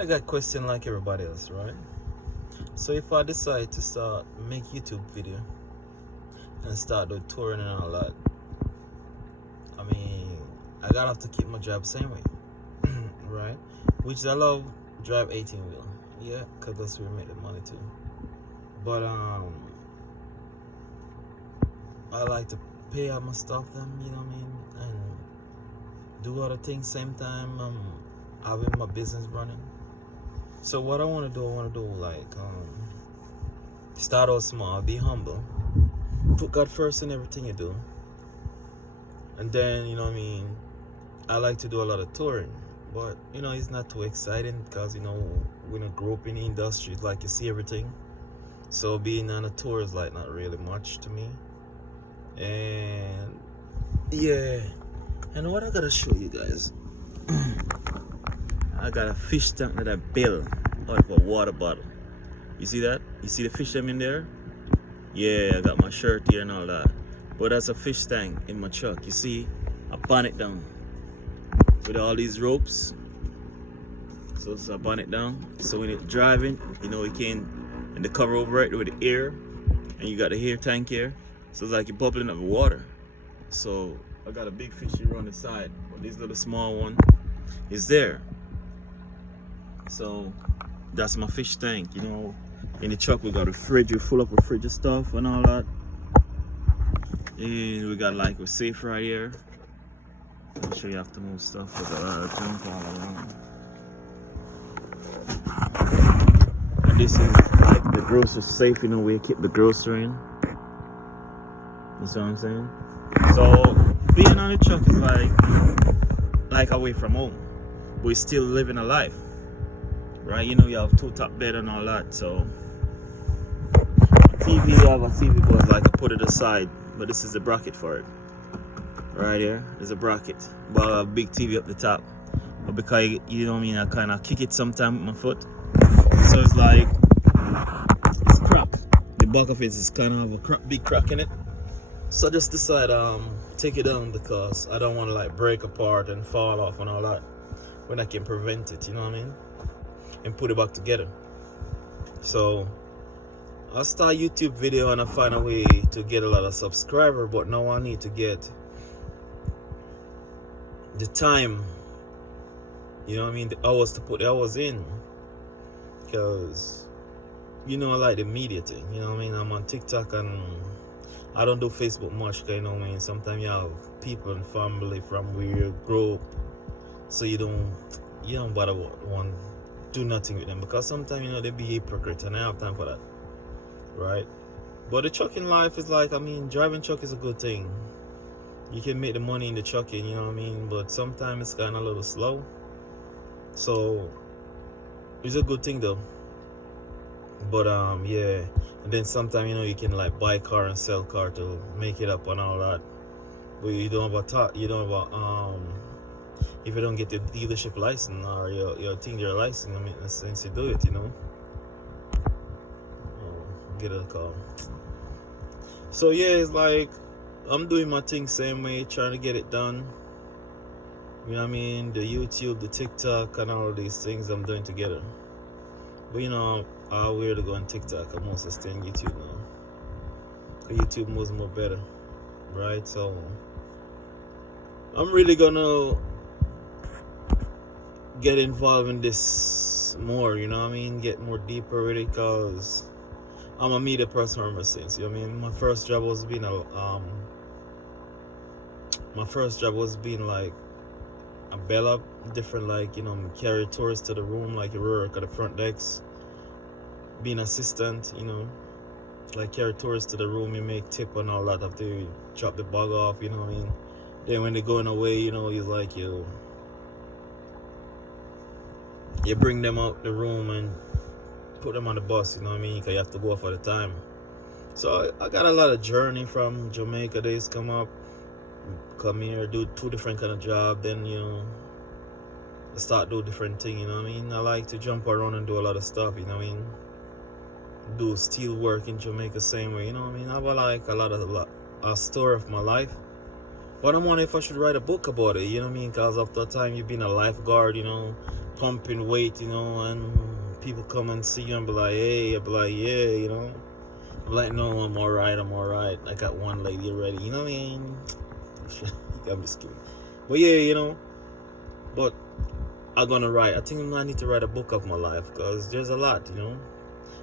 I got question like everybody else, right? So if I decide to start make YouTube video and start doing touring and all that, I mean, I gotta have to keep my job same way, right? Which I love drive 18 wheel, yeah, cause that's where we make the money too. But I like to pay out my stuff, them, you know what I mean, and do other things same time. Having my business running. So what I want to do like start out small, be humble, put God first in everything you do, and then you know what I mean. I like to do a lot of touring, but you know it's not too exciting because you know when I grew up in the industry, it's like you see everything. So being on a tour is like not really much to me. And yeah, and what I gotta show you guys, I got a fish tank that I built out of a water bottle. You see that? You see the fish them in there? Yeah, I got my shirt here and all that. But that's a fish tank in my truck. You see, I band it down with all these ropes. So I band it down. So when it's driving, you know, you can, and the cover over it with the air, and you got the air tank here. So it's like you're bubbling up with water. So I got a big fish here on the side, but this little small one is there. So that's my fish tank, you know. In the truck we got a fridge, we're full up with fridge of stuff and all that. And we got like a safe right here. I'm sure you have to move stuff with a lot of junk all around. And this is like the grocery safe, you know, where you keep the grocery in. You see what I'm saying? So being on the truck is like away from home. We're still living a life. Right, you know you have two top bed and all that, so TV, you have a TV, but like I put it aside, but this is the bracket for it. Right here is a bracket, but a big TV up the top. But because you know what I mean, I kind of kick it sometimes with my foot, so it's like it's crack. The back of it is kind of a big crack in it. So I just decide take it down because I don't want to like break apart and fall off and all that when I can prevent it. You know what I mean? And put it back together. So I start YouTube video and I find a way to get a lot of subscribers, but now I need to get the time, you know what I mean, the hours to put the hours in, because you know I like the media thing, you know what I mean. I'm on TikTok and I don't do Facebook much because you know what I mean, sometimes you have people and family from where you grow up, so you don't bother one do nothing with them because sometimes you know they be hypocrite and I have time for that, right? But the trucking life is like, I mean, driving truck is a good thing. You can make the money in the trucking, you know what I mean, but sometimes it's kind of a little slow. So it's a good thing though. But yeah, and then sometimes you know you can like buy car and sell car to make it up and all that, but you don't have if you don't get the dealership license or your thing, your license, I mean, since you do it, you know. Oh, get a call. So yeah, it's like I'm doing my thing same way, trying to get it done. You know what I mean? The YouTube, the TikTok, and all these things I'm doing together. But you know, I'm weird to go on TikTok. I'm mostly staying YouTube now. YouTube moves more better, right? So I'm really gonna get involved in this more, you know what I mean, get more deeper with it, because I'm a media person ever since, you know what I mean. My first job was being like a bellhop, different, like, you know, carry tourists to the room, like you work at the front decks, being assistant, you know, like carry tourists to the room, you make tip and all that after you drop the bag off, you know what I mean. Then when they're going away, you know, it's like you bring them out the room and put them on the bus, you know what I mean, because you have to go for the time. So I got a lot of journey from Jamaica days, come here, do two different kind of job, then you know I start do different thing, you know what I mean. I like to jump around and do a lot of stuff, you know what I mean. Do steel work in Jamaica same way, you know what I mean. I have like a story of my life, But I'm wondering if I should write a book about it, you know what I mean? Because after a time you've been a lifeguard, you know, pumping weight, you know, and people come and see you and be like, hey, I'll be like, yeah, you know. I'm like, no, I'm alright, I'm alright. I got one lady already, you know what I mean? I'm just kidding. But yeah, you know, but I'm gonna write. I think I need to write a book of my life because there's a lot, you know.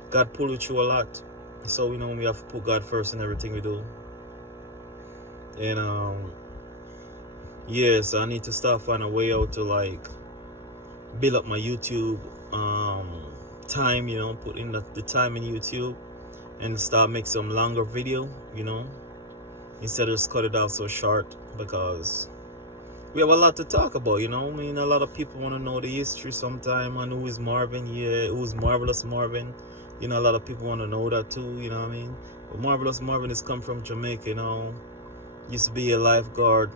God pulled you through a lot. So, you know, we have to put God first in everything we do. And, yeah, so I need to start finding a way out to, like, build up my YouTube time, you know, put in the time in YouTube and start make some longer video, you know, instead of just cut it off so short, because we have a lot to talk about, you know. I mean, a lot of people want to know the history sometime and who is Marvin, yeah, who's Marvelous Marvin. You know, a lot of people want to know that too, you know what I mean? But Marvelous Marvin is come from Jamaica, you know. Used to be a lifeguard,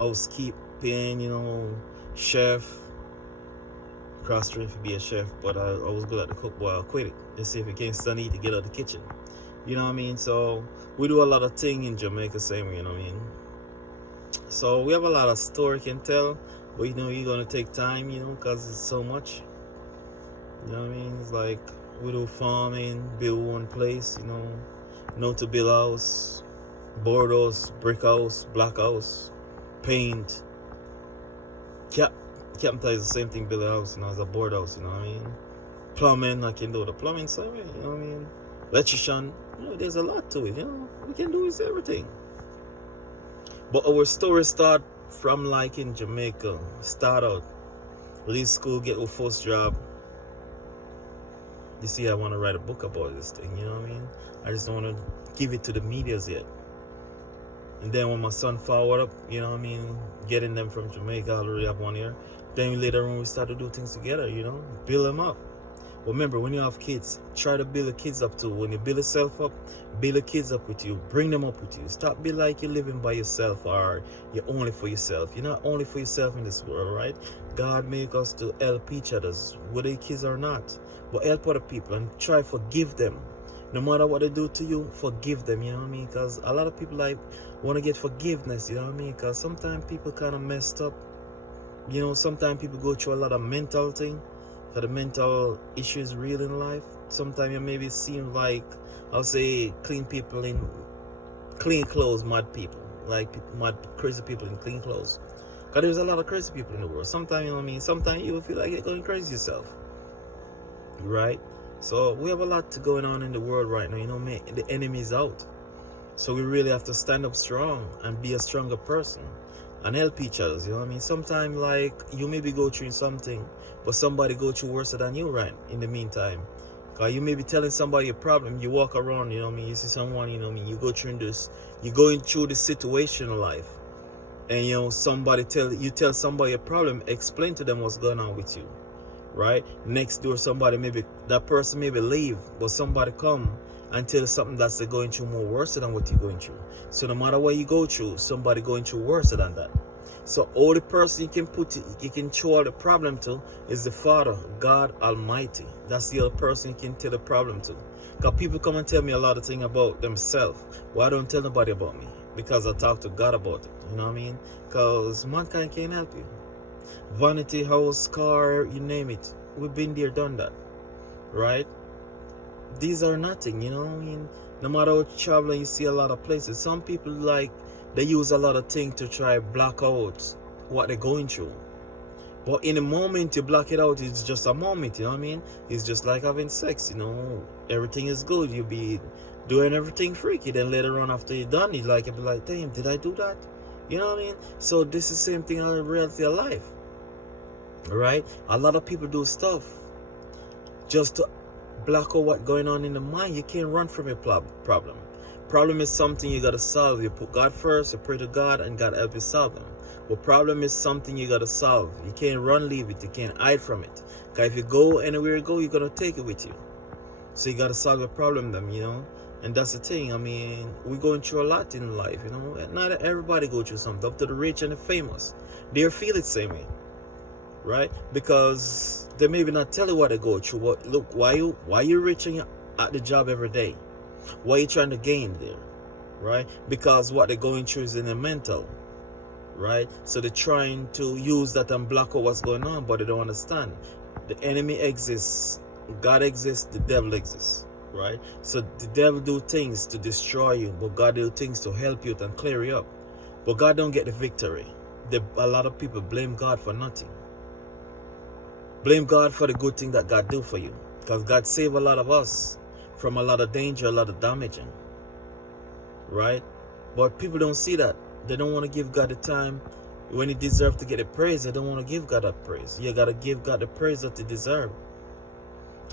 housekeeping, you know, chef. Cross trained to be a chef, but I was good at the cook, but I quit it. They say if it can't stand eat to get out of the kitchen. You know what I mean? So we do a lot of things in Jamaica, same way, you know what I mean? So we have a lot of story can tell, but you know, you're gonna take time, you know, because it's so much. You know what I mean? It's like we do farming, build one place, you know to build house, board house, brick house, block house, paint. Captain is the same thing, build a house, you know, as a board house, you know what I mean? Plumbing, I can do the plumbing same way, you know what I mean? Electrician, you know, there's a lot to it, you know. We can do is everything. But our story start from like in Jamaica. Start out, leave school, get our first job. You see, I want to write a book about this thing, you know what I mean? I just don't want to give it to the medias yet. And then when my son forward up, you know what I mean, getting them from Jamaica, I already have 1 year. Then later on we start to do things together, you know, build them up. Remember, when you have kids, try to build the kids up too. When you build yourself up, build the kids up with you. Bring them up with you. Stop being like you're living by yourself or you're only for yourself. You're not only for yourself in this world, right? God make us to help each other, whether kids or not. But help other people and try forgive them. No matter what they do to you, forgive them, you know what I mean? Because a lot of people like want to get forgiveness, you know what I mean? Because sometimes people kind of messed up. You know, sometimes people go through a lot of mental thing. For the mental issues real in life. Sometimes you maybe seem like, I'll say, clean people in clean clothes, mad people. Like mad crazy people in clean clothes. Because there's a lot of crazy people in the world. Sometimes, you know what I mean? Sometimes you will feel like you're going crazy yourself. Right? So we have a lot going on in the world right now. You know, the enemy's out. So we really have to stand up strong and be a stronger person. And help each other, you know what I mean? Sometimes, like, you maybe go through something, but somebody go through worse than you, right? In the meantime, because you may be telling somebody a problem, you walk around, you know what I mean? You see someone, you know what I mean? You go through this, you're going through this situation in life, and you know somebody tell somebody a problem, explain to them what's going on with you, right? Next door, somebody maybe that person maybe leave, but somebody come and tell you something that's they're going through more worse than what you're going through. So no matter what you go through, somebody going through worse than that. So only person you can throw all the problem to is the Father, God Almighty. That's the other person you can tell the problem to. Because people come and tell me a lot of things about themselves. Why I don't tell nobody about me? Because I talk to God about it. You know what I mean? Because mankind can't help you. Vanity, house, car, you name it. We've been there, done that. Right? These are nothing, you know what I mean? No matter how traveling, you see a lot of places. Some people, like, they use a lot of things to try block out what they're going through. But in a moment you block it out, it's just a moment, you know what I mean? It's just like having sex, you know? Everything is good. You'll be doing everything freaky. Then later on, after you're done, you'll be like, damn, did I do that? You know what I mean? So this is the same thing in reality of life. Right? A lot of people do stuff just to block out what's going on in the mind. You can't run from your problem. Problem is something you gotta solve. You put God first, you pray to God, and God help you solve them. But problem is something you gotta solve. You can't run, leave it. You can't hide from it. Because if you go anywhere you go, you're gonna take it with you. So you gotta solve your problem, them, you know. And that's the thing. I mean, we're going through a lot in life, you know. Not everybody go through something. Up to the rich and the famous, they feel it same way. Right? Because they maybe not tell you what they go through. What, look, why you rich and you're at the job every day? What are you trying to gain there? Right? Because what they're going through is in the mental. right? So they're trying to use that and block out what's going on, but they don't understand. The enemy exists, God exists, the devil exists, right? So the devil do things to destroy you, but God do things to help you and clear you up. But God don't get the victory. A lot of people blame God for nothing. Blame God for the good thing that God do for you, because God saved a lot of us from a lot of danger, a lot of damaging, right? But people don't see that. They don't want to give God the time when he deserves to get the praise. They don't want to give God that praise. You got to give God the praise that he deserves.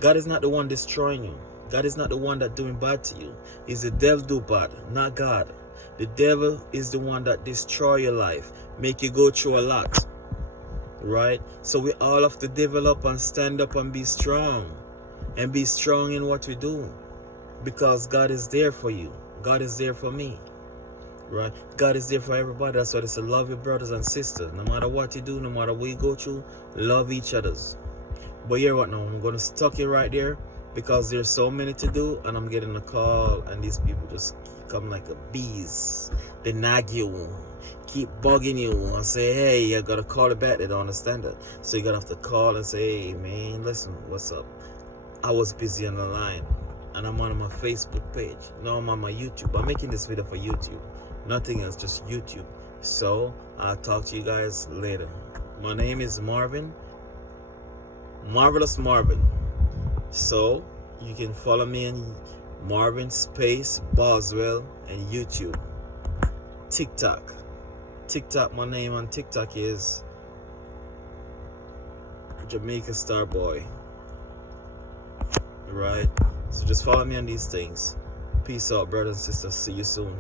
God is not the one destroying you. God is not the one that doing bad to you. It's the devil do bad, not God. The devil is the one that destroy your life, make you go through a lot, right? So we all have to develop and stand up and be strong. And be strong in what we do. Because God is there for you. God is there for me. Right? God is there for everybody. That's why they say love your brothers and sisters. No matter what you do, no matter what you go through, love each other's. But hear what now? I'm going to stuck it right there because there's so many to do, and I'm getting a call, and these people just come like a bees. They nag you, keep bugging you, and say, hey, you got to call it back. They don't understand that. So you got to have to call and say, hey, man, listen, what's up? I was busy on the line, and I'm on my Facebook page. Now I'm on my YouTube. I'm making this video for YouTube. Nothing else, just YouTube. So I'll talk to you guys later. My name is Marvin. Marvelous Marvin. So you can follow me in Marvin Space Boswell and YouTube. TikTok. My name on TikTok is Jamaica Star Boy. Right? So just follow me on these things. Peace out, brothers and sisters. See you soon.